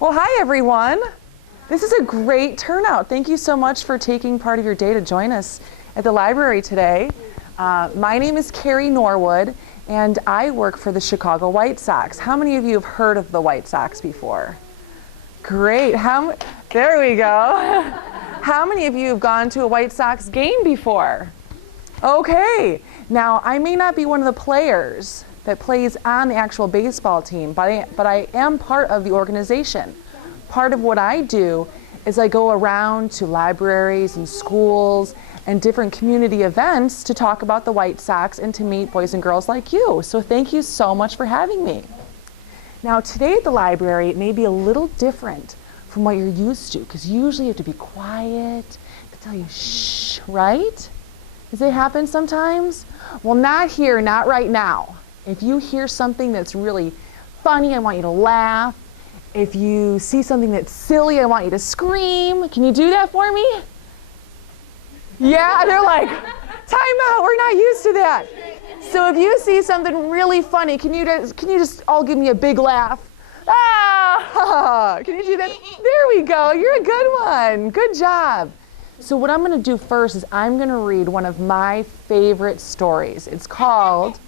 Well, hi everyone. This is a great turnout. Thank you so much for taking part of your day to join us at the library today. My name is Carrie Norwood, and I work for the Chicago White Sox. How many of you have heard of the White Sox before? Great. There we go. How many of you have gone to a White Sox game before? Okay. Now, I may not be one of the players that plays on the actual baseball team, but I am part of the organization. Part of what I do is I go around to libraries and schools and different community events to talk about the White Sox and to meet boys and girls like you. So thank you so much for having me. Now today at the library, it may be a little different from what you're used to, because usually you have to be quiet, they tell you shh, right? Does it happen sometimes? Well, not here, not right now. If you hear something that's really funny, I want you to laugh. If you see something that's silly, I want you to scream. Can you do that for me? Yeah, they're like, time out, we're not used to that. So if you see something really funny, can you just all give me a big laugh? Ah, can you do that? There we go, you're a good one, good job. So what I'm gonna do first is I'm gonna read one of my favorite stories. It's called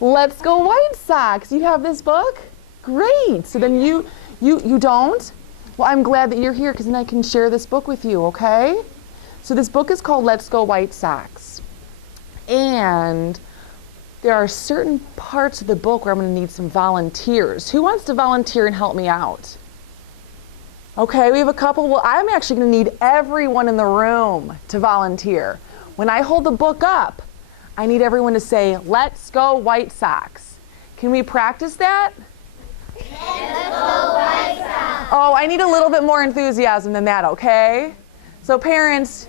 Let's Go White Sox. You have this book? Great, so then you don't? Well, I'm glad that you're here because then I can share this book with you, okay? So this book is called Let's Go White Sox. And there are certain parts of the book where I'm going to need some volunteers. Who wants to volunteer and help me out? Okay, we have a couple. Well, I'm actually going to need everyone in the room to volunteer. When I hold the book up, I need everyone to say, "Let's go White Sox." Can we practice that? Let's go White Sox. Oh, I need a little bit more enthusiasm than that, okay? So parents,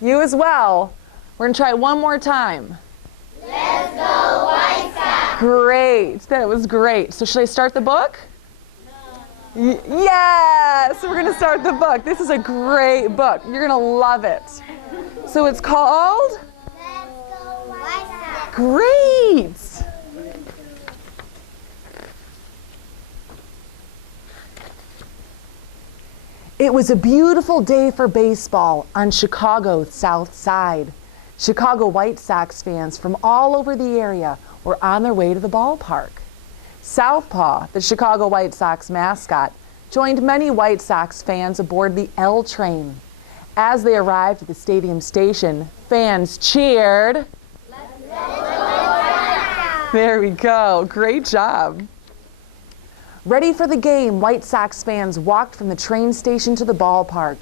you as well. We're gonna try it one more time. Let's go White Sox. Great, that was great. So should I start the book? Yes, we're gonna start the book. This is a great book. You're gonna love it. So it's called? Let's go White Sox. Great. It was a beautiful day for baseball on Chicago's South Side. Chicago White Sox fans from all over the area were on their way to the ballpark. Southpaw, the Chicago White Sox mascot, joined many White Sox fans aboard the L train. As they arrived at the stadium station, fans cheered. Let's go White Sox. There we go. Great job. Ready for the game, White Sox fans walked from the train station to the ballpark.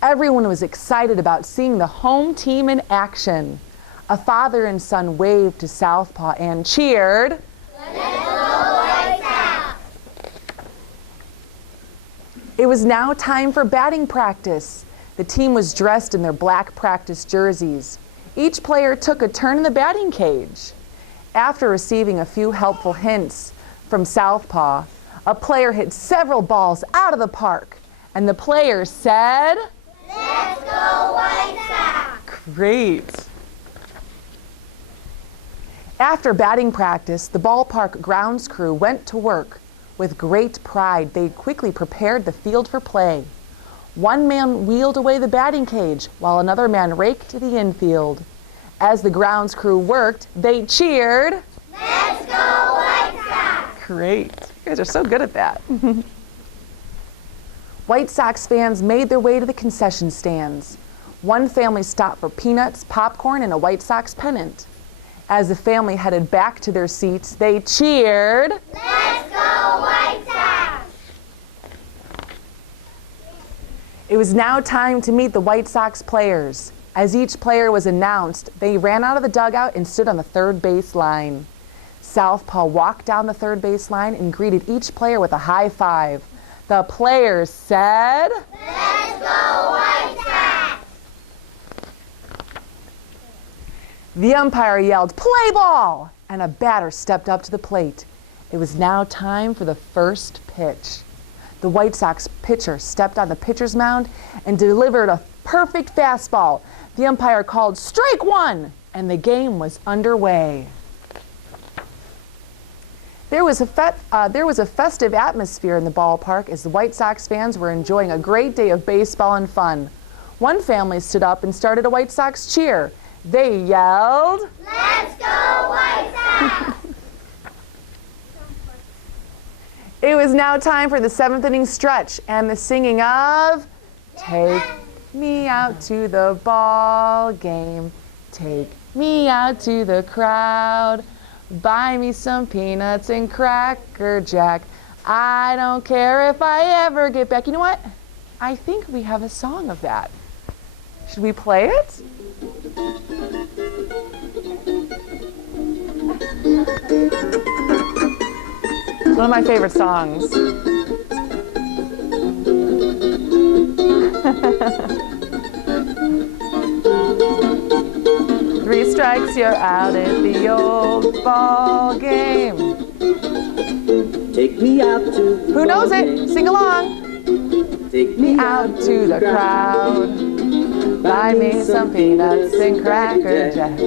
Everyone was excited about seeing the home team in action. A father and son waved to Southpaw and cheered. Let's go White Sox. It was now time for batting practice. The team was dressed in their black practice jerseys. Each player took a turn in the batting cage. After receiving a few helpful hints from Southpaw, a player hit several balls out of the park, and the player said, Let's go White Sox. Great. After batting practice, the ballpark grounds crew went to work. With great pride, they quickly prepared the field for play. One man wheeled away the batting cage, while another man raked the infield. As the grounds crew worked, they cheered. Let's go White Sox. Great. You guys are so good at that. White Sox fans made their way to the concession stands. One family stopped for peanuts, popcorn, and a White Sox pennant. As the family headed back to their seats, they cheered. Let's go White Sox. It was now time to meet the White Sox players. As each player was announced, they ran out of the dugout and stood on the third base line. Southpaw walked down the third base line and greeted each player with a high five. The players said, Let's go White Sox. The umpire yelled, "Play ball!" and a batter stepped up to the plate. It was now time for the first pitch. The White Sox pitcher stepped on the pitcher's mound and delivered a perfect fastball. The umpire called strike one, and the game was underway. There was a festive atmosphere in the ballpark as the White Sox fans were enjoying a great day of baseball and fun. One family stood up and started a White Sox cheer. They yelled, Let's go White Sox! It was now time for the 7th inning stretch and the singing of Take Me Out to the Ball Game. Take me out to the crowd. Buy me some peanuts and Cracker Jack. I don't care if I ever get back. You know what? I think we have a song of that. Should we play it? It's one of my favorite songs. 3 strikes, you're out at the old ball game. Take me out to the Who knows it? Sing along. Take me Out to the crowd. Buy me some peanuts and Cracker Jack.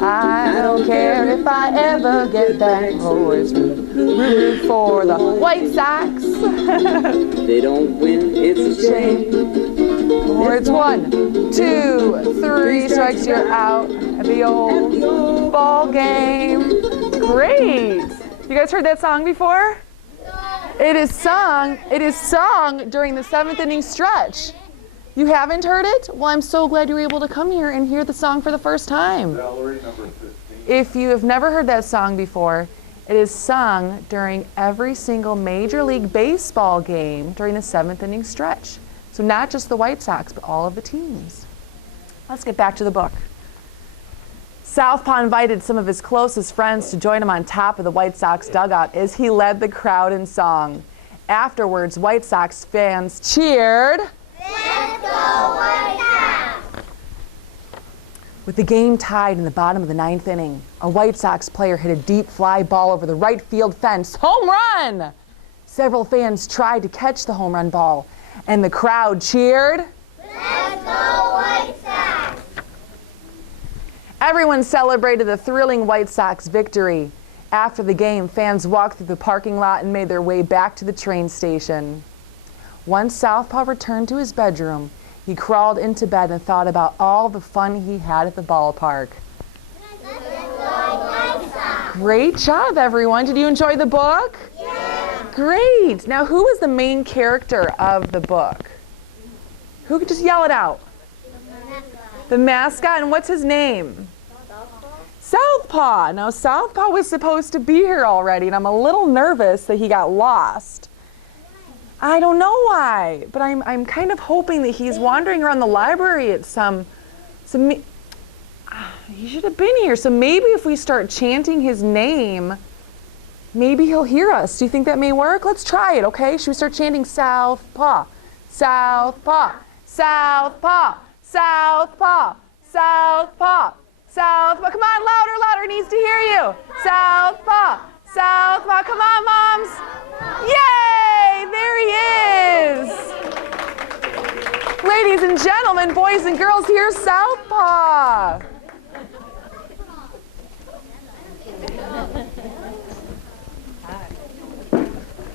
I don't care if I ever get back. Oh, it's root for the White Sox. They don't win, it's a shame. Or it's 1, 2, 3 strikes, you're out at the old ball game. Great. You guys heard that song before? It is sung during the 7th inning stretch. You haven't heard it? Well, I'm so glad you were able to come here and hear the song for the first time. Valerie, number 15. If you have never heard that song before, it is sung during every single Major League Baseball game during the 7th inning stretch. So not just the White Sox, but all of the teams. Let's get back to the book. Southpaw invited some of his closest friends to join him on top of the White Sox dugout as he led the crowd in song. Afterwards, White Sox fans cheered, Let's go White Sox! With the game tied in the bottom of the 9th inning, a White Sox player hit a deep fly ball over the right field fence. Home run! Several fans tried to catch the home run ball, and the crowd cheered, Let's go White Sox! Everyone celebrated the thrilling White Sox victory. After the game, fans walked through the parking lot and made their way back to the train station. Once Southpaw returned to his bedroom, he crawled into bed and thought about all the fun he had at the ballpark. Let's go White Sox! Great job, everyone. Did you enjoy the book? Yeah! Great. Now, who is the main character of the book? Who could just yell it out? The mascot, and what's his name? Southpaw. Now, Southpaw was supposed to be here already, and I'm a little nervous that he got lost. I don't know why, but I'm kind of hoping that he's wandering around the library at he should have been here. So maybe if we start chanting his name, maybe he'll hear us. Do you think that may work? Let's try it, okay? Should we start chanting Southpaw? Southpaw, Southpaw, Southpaw, Southpaw, Southpaw. Come on, louder, louder. He needs to hear you. Southpaw, Southpaw. Come on, moms. Yay! There he is. Ladies and gentlemen, boys and girls, here's Southpaw.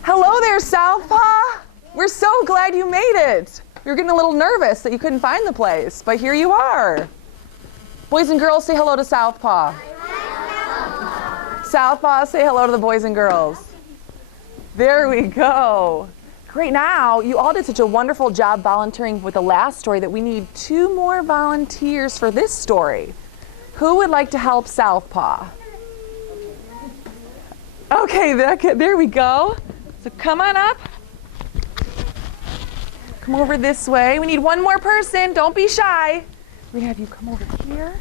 Hello there, Southpaw. We're so glad you made it. We were getting a little nervous that you couldn't find the place, but here you are. Boys and girls, say hello to Southpaw. Southpaw, say hello to the boys and girls. There we go. Great. Now, you all did such a wonderful job volunteering with the last story that we need 2 more volunteers for this story. Who would like to help Southpaw? Okay, there we go. So come on up. Come over this way. We need 1 more person. Don't be shy. We have you come over here.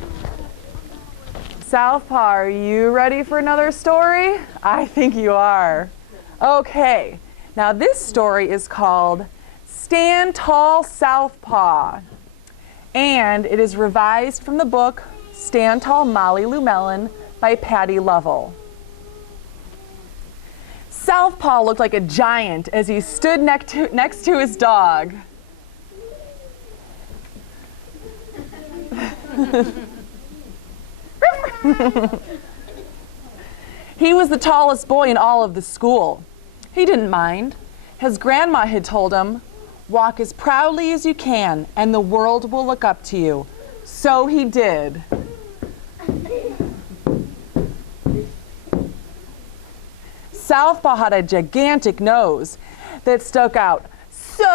Southpaw, are you ready for another story? I think you are. Okay. Now this story is called Stand Tall, Southpaw. And it is revised from the book Stand Tall, Molly Llewellyn by Patty Lovell. Southpaw looked like a giant as he stood next to his dog. He was the tallest boy in all of the school. He didn't mind. His grandma had told him, "Walk as proudly as you can, and the world will look up to you." So he did. Southpaw had a gigantic nose that stuck out so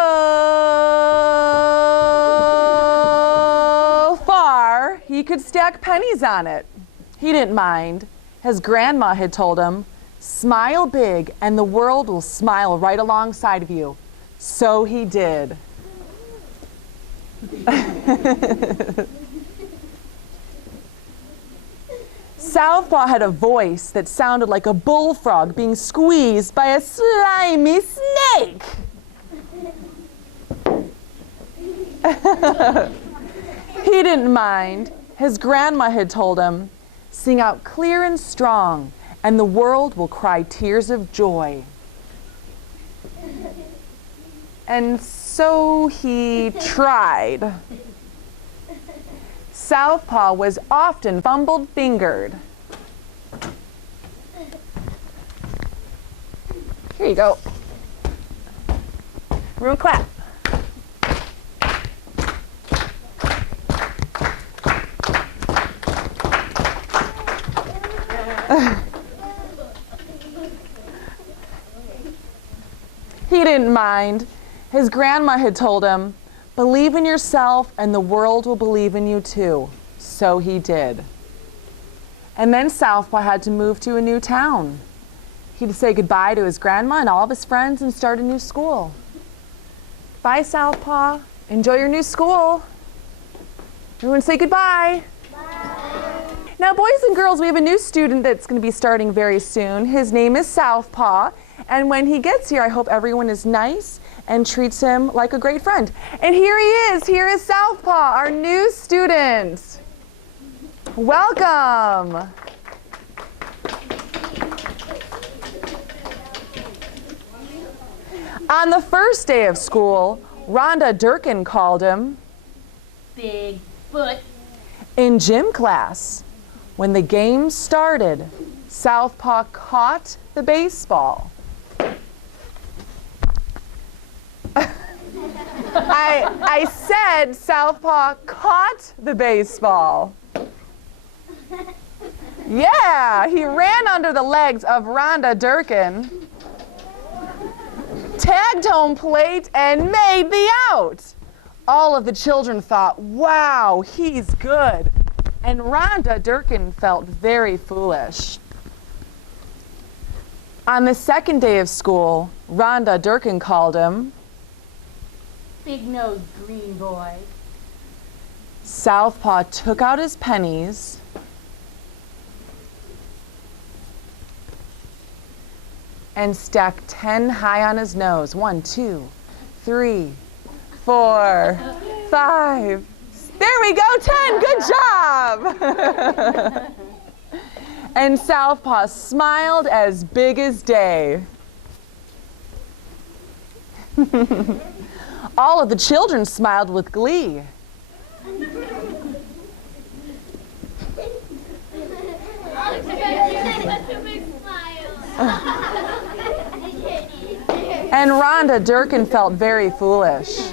far he could stack pennies on it. He didn't mind. His grandma had told him, "Smile big and the world will smile right alongside of you." So he did. Southpaw had a voice that sounded like a bullfrog being squeezed by a slimy snake. He didn't mind. His grandma had told him, "Sing out clear and strong, and the world will cry tears of joy." And so he tried. Southpaw was often fumbled-fingered. Here you go. Everyone clap. He didn't mind. His grandma had told him, "Believe in yourself and the world will believe in you too." So he did. And then Southpaw had to move to a new town. He'd say goodbye to his grandma and all of his friends and start a new school. Bye, Southpaw. Enjoy your new school. Everyone say goodbye. Now, boys and girls, we have a new student that's going to be starting very soon. His name is Southpaw. And when he gets here, I hope everyone is nice and treats him like a great friend. And here he is. Here is Southpaw, our new student. Welcome. On the first day of school, Rhonda Durkin called him Big foot. in gym class. When the game started, Southpaw caught the baseball. I said Southpaw caught the baseball. Yeah, he ran under the legs of Rhonda Durkin, tagged home plate, and made the out. All of the children thought, "Wow, he's good." And Rhonda Durkin felt very foolish. On the second day of school, Rhonda Durkin called him Big-nosed green boy. Southpaw took out his pennies and stacked 10 high on his nose. 1, 2, 3, 4, 5. There we go, 10. Good job. And Southpaw smiled as big as day. All of the children smiled with glee. And Rhonda Durkin felt very foolish.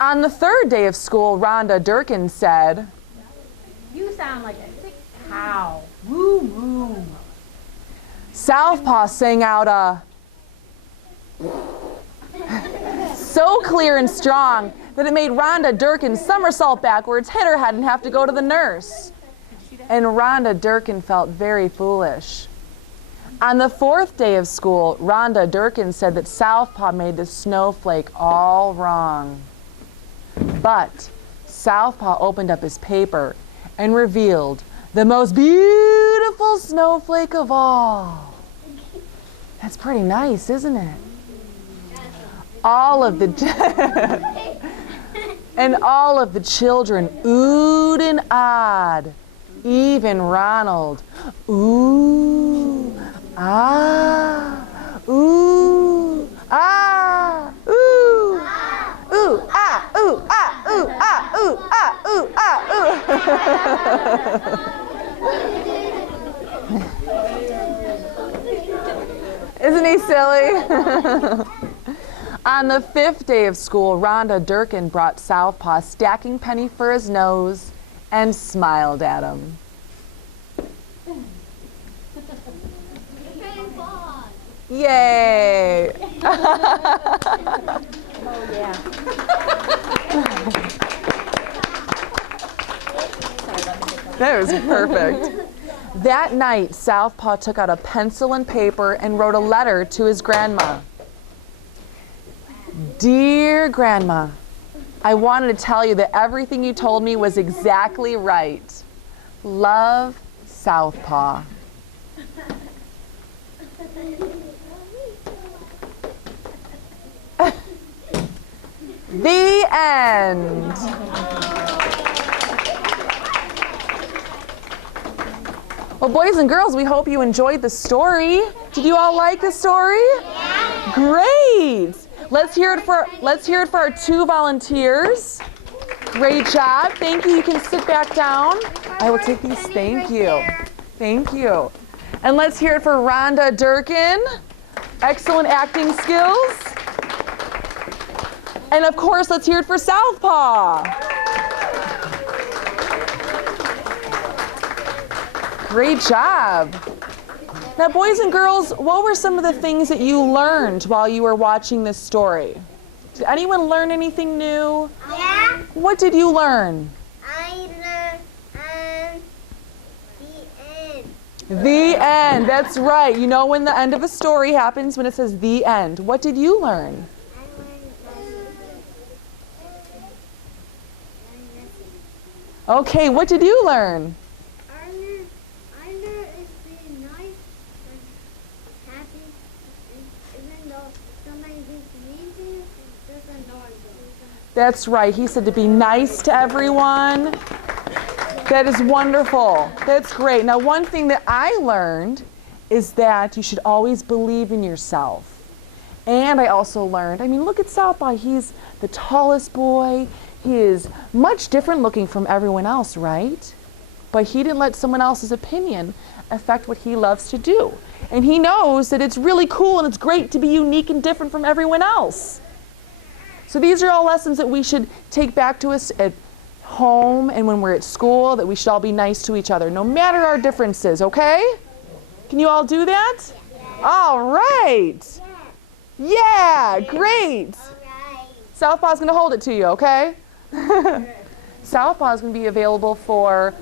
On the third day of school, Rhonda Durkin said, You sound like a sick cow. Woo woo. Southpaw sang out a so clear and strong that it made Rhonda Durkin somersault backwards, hit her head, and have to go to the nurse. And Rhonda Durkin felt very foolish. On the fourth day of school, Rhonda Durkin said that Southpaw made the snowflake all wrong. But Southpaw opened up his paper and revealed the most beautiful snowflake of all. That's pretty nice, isn't it? All of the and all of the children oohed and ahed. Even Ronald. Ooh, ah, ooh, ah, ooh, ooh, ah, ooh, ah, ooh, ah, ooh, ah, ooh, ah, ooh. Isn't he silly? On the 5th day of school, Rhonda Durkin brought Southpaw stacking penny for his nose and smiled at him. Yay! Oh, yeah. That was perfect. That night, Southpaw took out a pencil and paper and wrote a letter to his grandma. Dear Grandma, I wanted to tell you that everything you told me was exactly right. Love, Southpaw. The end. Well, boys and girls, we hope you enjoyed the story. Did you all like the story? Yeah. Great. Let's hear it for our 2 volunteers. Great job. Thank you. You can sit back down. I will take these. Thank you. Thank you. And let's hear it for Rhonda Durkin. Excellent acting skills. And of course, let's hear it for Southpaw. Great job. Now, boys and girls, what were some of the things that you learned while you were watching this story? Did anyone learn anything new? Yeah. What did you learn? I learned the end. The end. That's right. You know when the end of a story happens when it says the end. What did you learn? Okay, what did you learn? I learned is being nice and happy, even though somebody gets mean to you, just ignore them. That's right. He said to be nice to everyone. That is wonderful. That's great. Now, one thing that I learned is that you should always believe in yourself. And I also learned, look at Southpaw. He's the tallest boy. He is much different looking from everyone else, right? But he didn't let someone else's opinion affect what he loves to do. And he knows that it's really cool and it's great to be unique and different from everyone else. So these are all lessons that we should take back to us at home and when we're at school, that we should all be nice to each other, no matter our differences, okay? Can you all do that? All right. Yeah, great. Southpaw's going to hold it to you, okay? Southpaw is going to be available for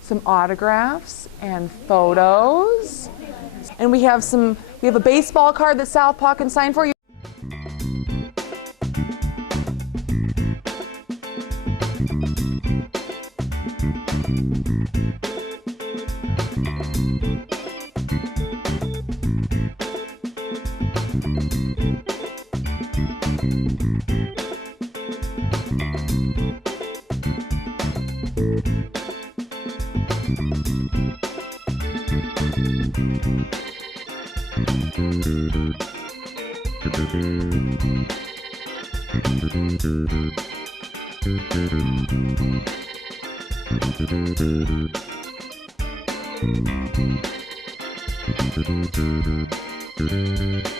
some autographs and photos. And we have a baseball card that Southpaw can sign for you. Thank you.